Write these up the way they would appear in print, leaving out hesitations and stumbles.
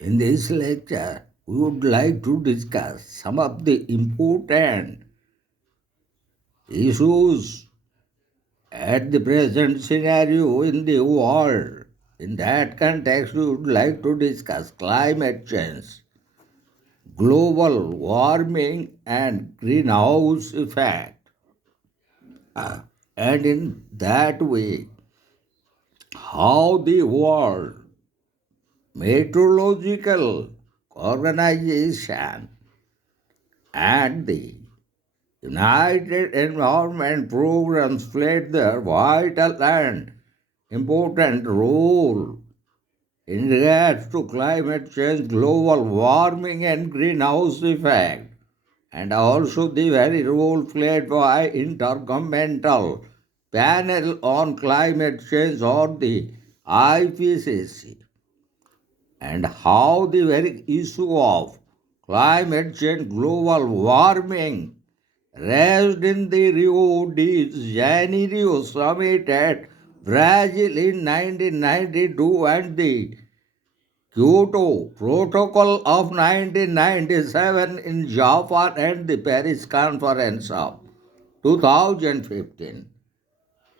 In this lecture, we would like to discuss some of the important issues at the present scenario in the world. In that context, we would like to discuss climate change, global warming, and greenhouse effect. And in that way, how the World Meteorological Organization and the United Environment Programs played their vital and important role in regards to climate change, global warming, and greenhouse effect, and also the very role played by Intergovernmental Panel on Climate Change or the IPCC, and how the very issue of climate change, global warming raised in the Rio de Janeiro summit at Brazil in 1992 and the Kyoto Protocol of 1997 in Japan and the Paris Conference of 2015.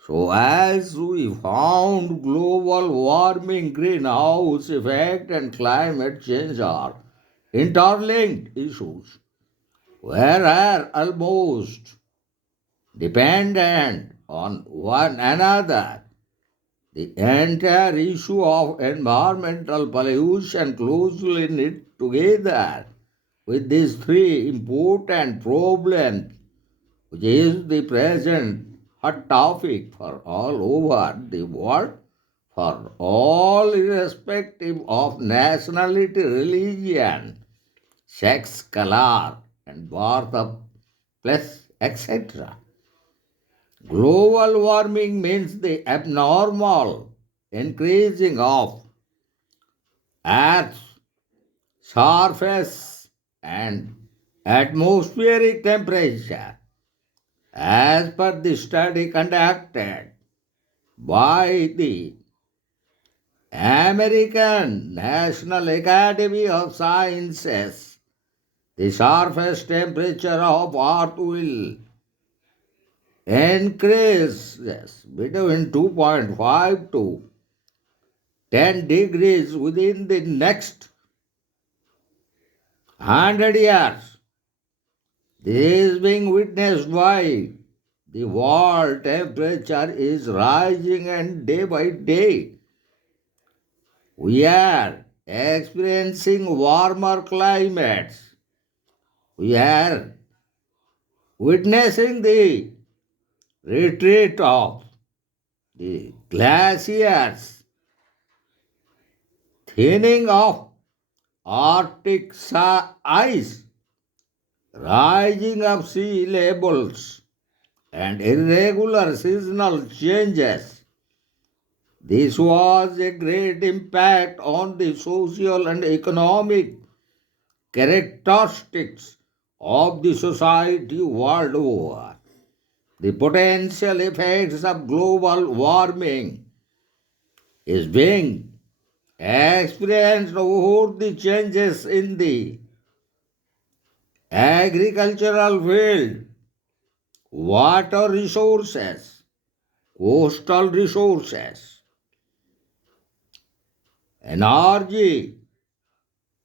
So, as we found, global warming, greenhouse effect, and climate change are interlinked issues where are almost dependent on one another. The entire issue of environmental pollution closely knit together with these three important problems, which is the present hot topic for all over the world, for all irrespective of nationality, religion, sex, color, and birth of place, etc. Global warming means the abnormal increasing of Earth's surface and atmospheric temperature as per the study conducted by the American National Academy of Sciences. The surface temperature of Earth will increase between 2.5 to 10 degrees within the next 100 years. This is being witnessed by the world temperature is rising and day by day we are experiencing warmer climates. We are witnessing the retreat of the glaciers, thinning of Arctic ice, rising of sea levels, and irregular seasonal changes. This was a great impact on the social and economic characteristics of the society world over. The potential effects of global warming is being experienced over the changes in the agricultural field, water resources, coastal resources, energy,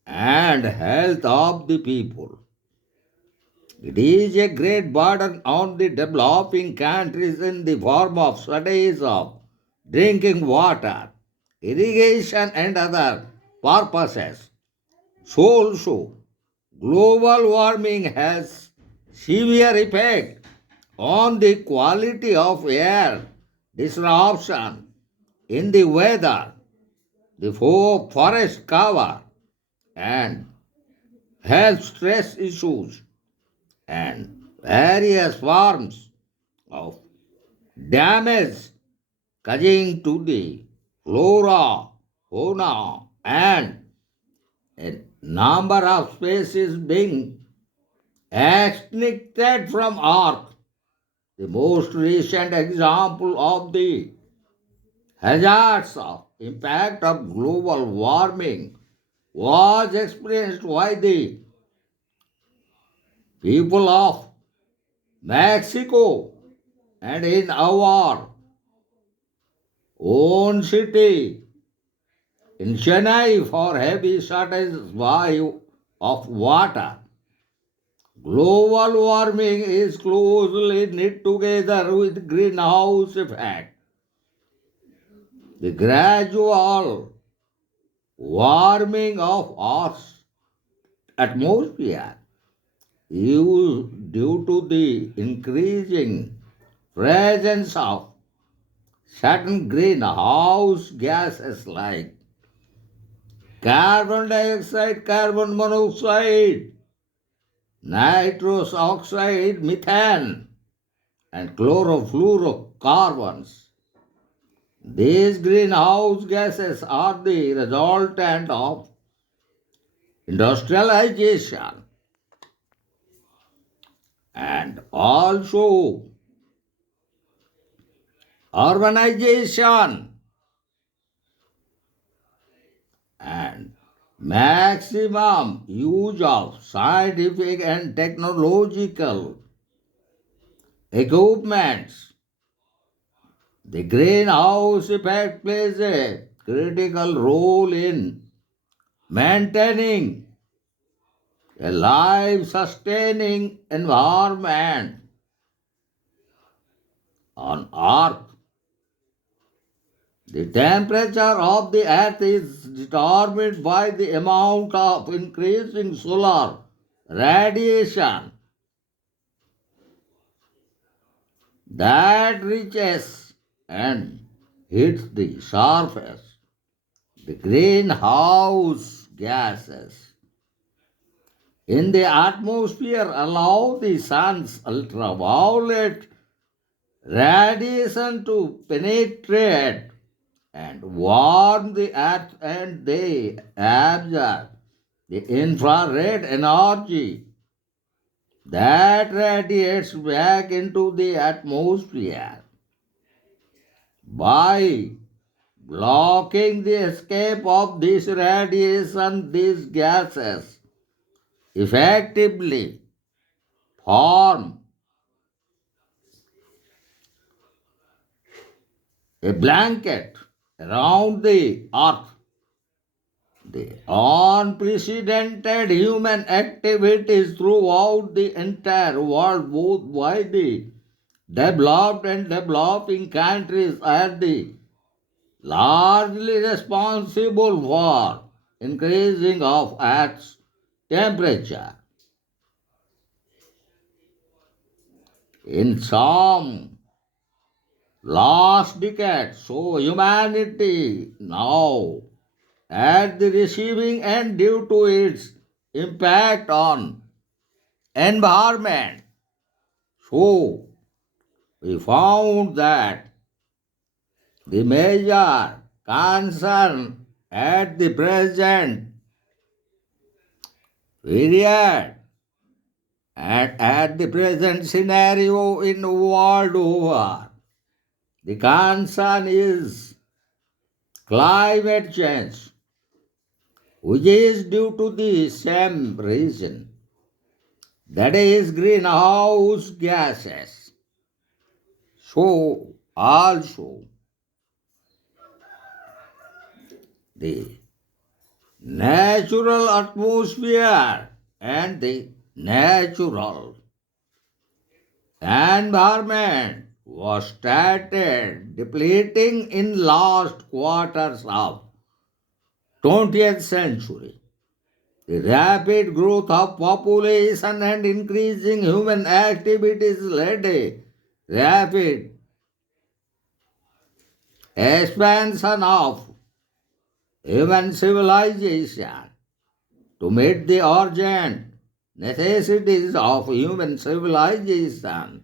and health of the people. It is a great burden on the developing countries in the form of shortage of drinking water, irrigation, and other purposes. So also, global warming has severe effect on the quality of air, disruption in the weather, the forest cover, and health stress issues, and various forms of damage causing to the flora, fauna, and a number of species being extincted from Earth. The most recent example of the hazards of impact of global warming was experienced by the people of Mexico and in our own city in Chennai for heavy shortage of water. Global warming is closely knit together with greenhouse effect. The gradual warming of Earth's atmosphere is due to the increasing presence of certain greenhouse gases like carbon dioxide, carbon monoxide, nitrous oxide, methane, and chlorofluorocarbons. These greenhouse gases are the resultant of industrialization and also urbanization and maximum use of scientific and technological equipments. The greenhouse effect plays a critical role in maintaining a life sustaining environment on earth. The temperature of the earth is determined by the amount of increasing solar radiation that reaches and hits the surface. The greenhouse gases in the atmosphere allow the sun's ultraviolet radiation to penetrate and warm the earth, and they absorb the infrared energy that radiates back into the atmosphere. By blocking the escape of this radiation, these gases effectively form a blanket around the earth. The unprecedented human activities throughout the entire world, both by the developed and developing countries, are the largely responsible for increasing of Earth's temperature. In some last decade, so humanity now at the receiving end due to its impact on environment. So we found that the major concern at the present period and at the present scenario in world over, the concern is climate change, which is due to the same reason, that is greenhouse gases. So also the natural atmosphere and the natural environment was started depleting in last quarters of 20th century. The rapid growth of population and increasing human activities led a rapid expansion of human civilization. To meet the urgent necessities of human civilization,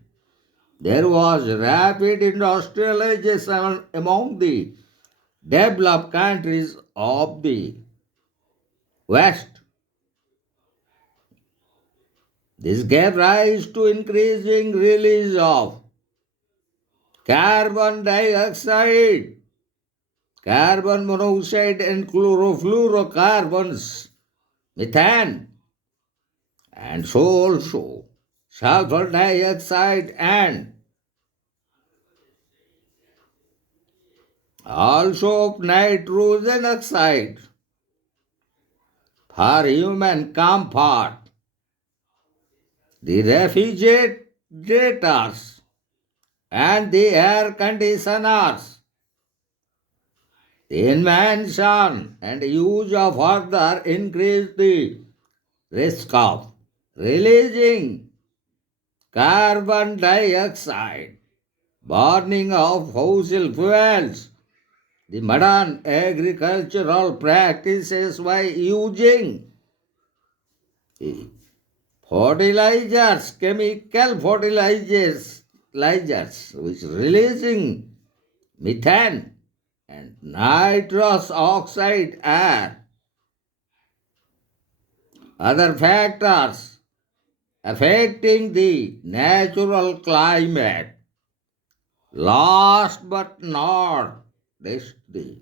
there was rapid industrialization among the developed countries of the West. This gave rise to increasing release of carbon dioxide carbon monoxide and chlorofluorocarbons, methane, and so also sulfur dioxide and also nitrogen oxide for human comfort. The refrigerators and the air conditioners, the invention and use of further increase the risk of releasing carbon dioxide, burning of fossil fuels, the modern agricultural practices by using chemical fertilizers, which releasing methane and nitrous oxide air. Other factors affecting the natural climate. Last but not least, the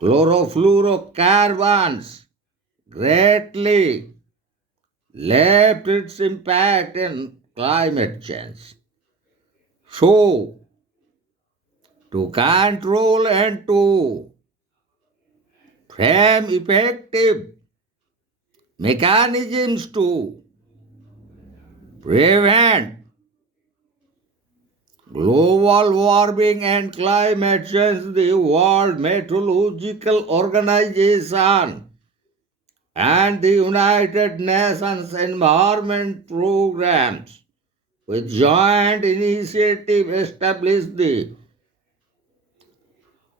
chlorofluorocarbons greatly left its impact in climate change. So, to control and to frame effective mechanisms to prevent global warming and climate change, the World Meteorological Organization and the United Nations Environment Programs with joint initiative established the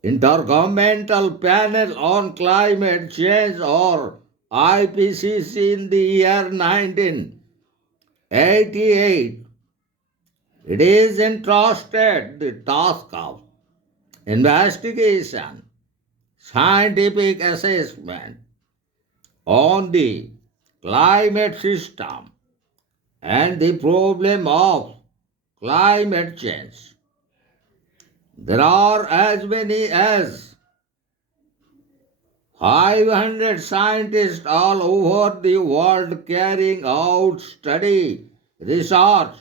Intergovernmental Panel on Climate Change or IPCC in the year 1988. It is entrusted the task of investigation, scientific assessment on the climate system and the problem of climate change. There are as many as 500 scientists all over the world carrying out study, research,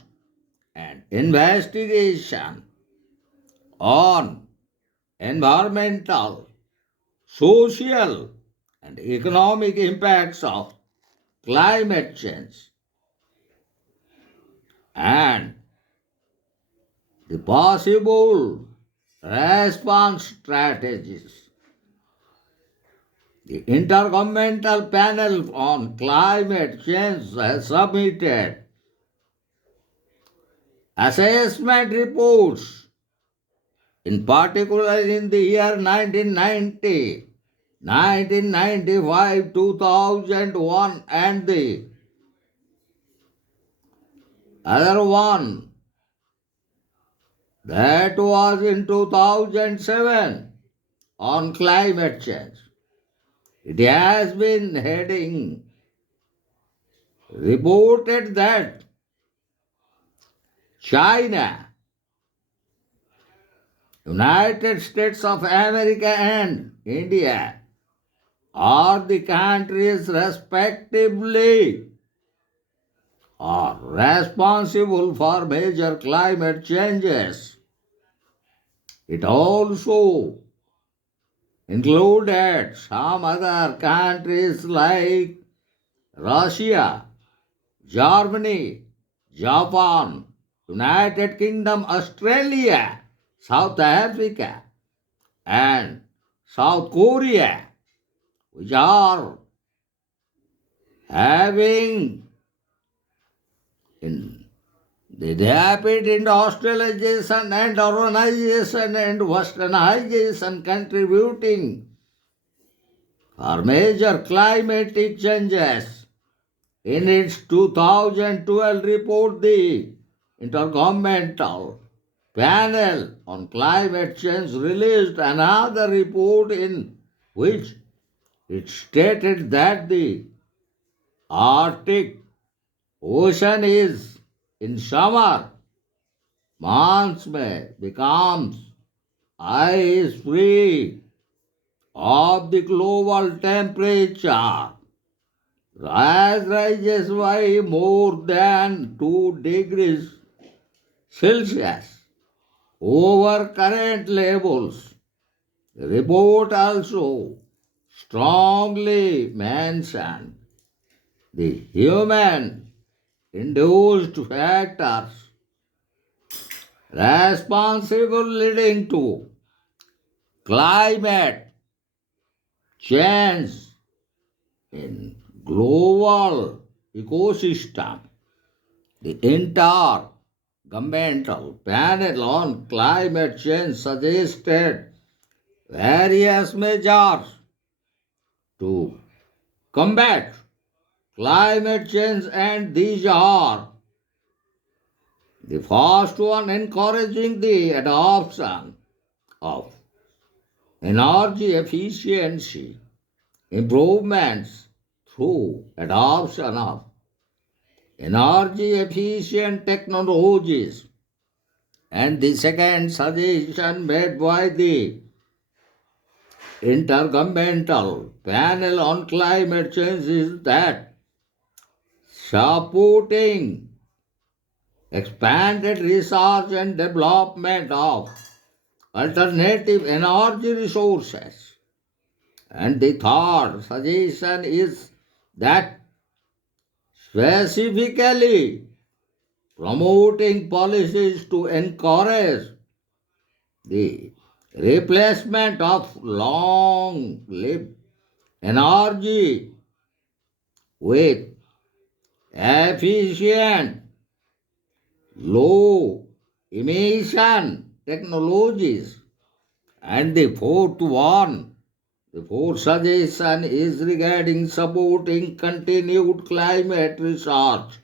and investigation on environmental, social, and economic impacts of climate change and the possible response strategies. The Intergovernmental Panel on Climate Change has submitted assessment reports, in particular in the year 1990, 1995, 2001, and the other one that was in 2007 on climate change. It has been heading reported that China, United States of America, and India are the countries respectively are responsible for major climate changes. It also included some other countries like Russia, Germany, Japan, United Kingdom, Australia, South Africa, and South Korea, which are having in the rapid industrialization and urbanization and westernization contributing for major climatic changes. In its 2012 report, the Intergovernmental Panel on Climate Change released another report in which it stated that the Arctic Ocean is in summer months may becomes ice free of the global temperature rises by more than 2 degrees Celsius over current levels. The report also strongly mentioned the human induced factors responsible leading to climate change in global ecosystem. The intergovernmental panel on climate change suggested various measures to combat climate change, and these are the first one encouraging the adoption of energy efficiency improvements through adoption of energy efficient technologies. And the second suggestion made by the Intergovernmental Panel on Climate Change is that supporting expanded research and development of alternative energy resources. And the third suggestion is that specifically promoting policies to encourage the replacement of long lived energy with efficient, low emission technologies. And the fourth suggestion is regarding supporting continued climate research,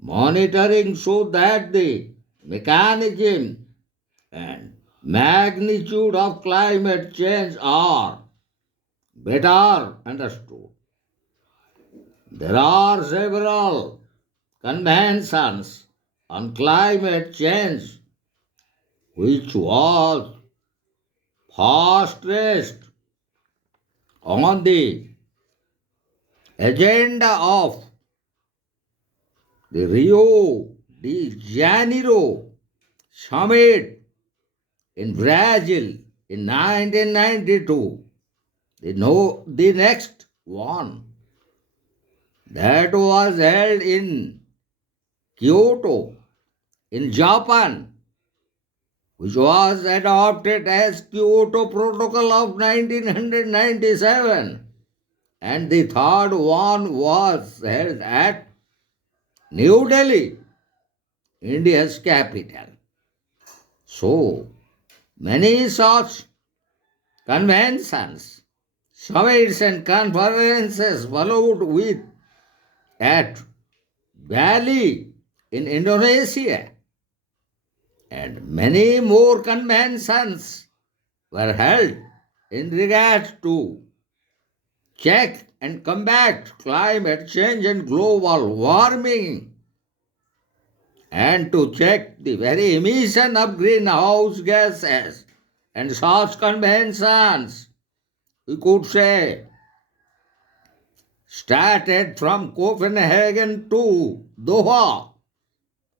monitoring so that the mechanism and magnitude of climate change are better understood. There are several conventions on climate change which was first raised on the agenda of the Rio de Janeiro summit in Brazil in 1992. The next one that was held in Kyoto in Japan, which was adopted as Kyoto Protocol of 1997. And the third one was held at New Delhi, India's capital. So, many such conventions, summits, and conferences followed with at Bali in Indonesia, and many more conventions were held in regard to check and combat climate change and global warming, and to check the very emission of greenhouse gases. And such conventions, we could say, started from Copenhagen to Doha,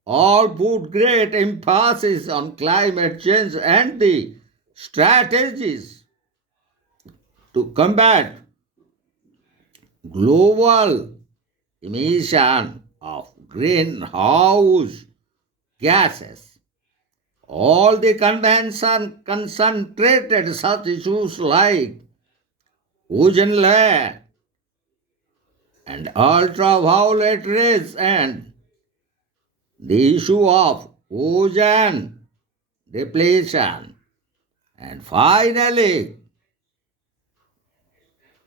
all put great emphasis on climate change and the strategies to combat global emission of greenhouse gases. All the convention concentrated such issues like ozone layer and ultraviolet rays and the issue of ozone depletion. And finally,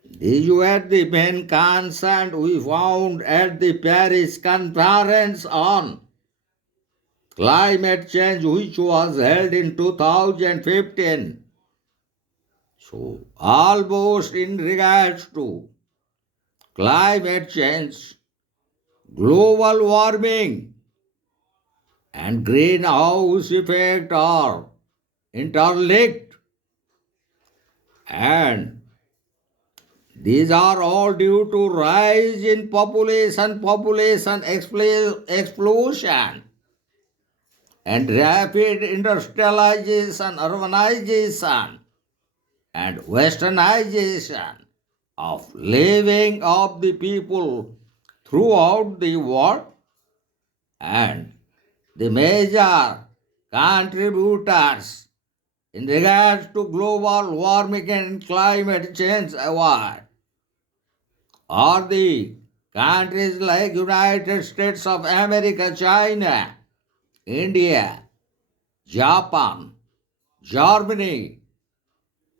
these were the main concerns we found at the Paris Conference on Climate Change, which was held in 2015. So, almost in regards to climate change, global warming, and greenhouse effect are interlinked. And these are all due to rise in explosion, and rapid industrialization, urbanization, and westernization of living of the people throughout the world. And the major contributors in regards to global warming and climate change award are the countries like United States of America, China, India, Japan, Germany,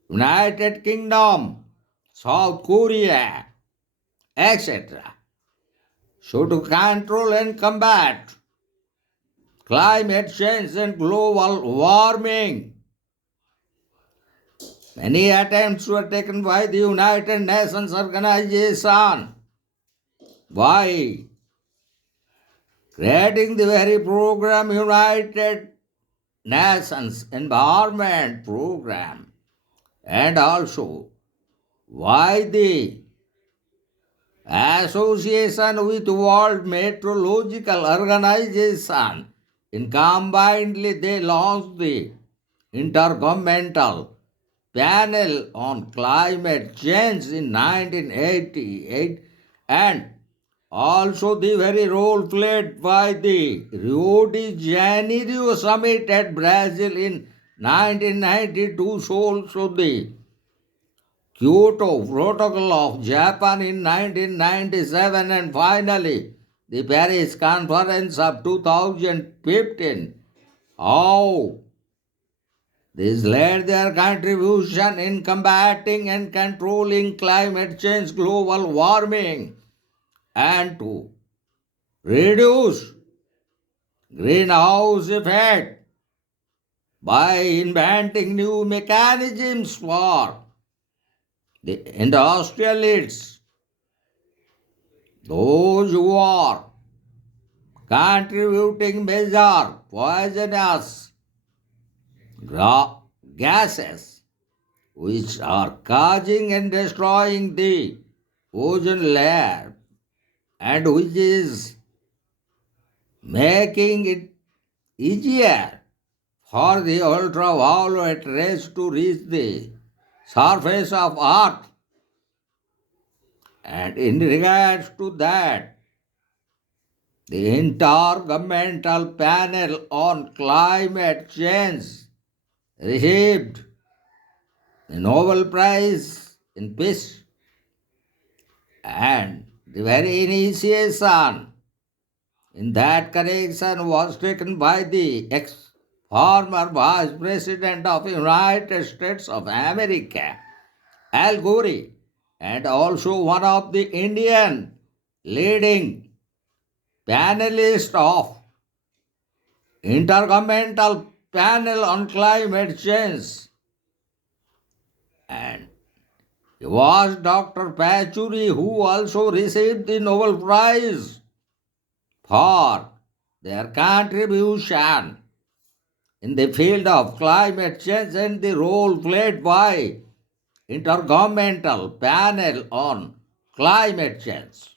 United Kingdom, South Korea, etc. So to control and combat climate change and global warming, many attempts were taken by the United Nations Organization by creating the very program United Nations Environment Program, and also why the association with World Meteorological Organization. In combinedly they launched the Intergovernmental Panel on Climate Change in 1988, and also the very role played by the Rio de Janeiro summit at Brazil in 1992, so also the Kyoto Protocol of Japan in 1997, and finally the Paris Conference of 2015. How these led their contribution in combating and controlling climate change, global warming, and to reduce greenhouse effect by inventing new mechanisms for the industrialists, those who are contributing major poisonous gases which are causing and destroying the ozone layer, and which is making it easier for the ultraviolet rays to reach the surface of earth. And in regards to that, the Intergovernmental Panel on Climate Change received the Nobel Prize in Peace, and the very initiation in that connection was taken by the former Vice President of the United States of America, Al Gore, and also one of the Indian leading panelists of Intergovernmental Panel on Climate Change, and he was Dr. Pachauri, who also received the Nobel Prize for their contribution in the field of climate change and the role played by Intergovernmental Panel on Climate Change.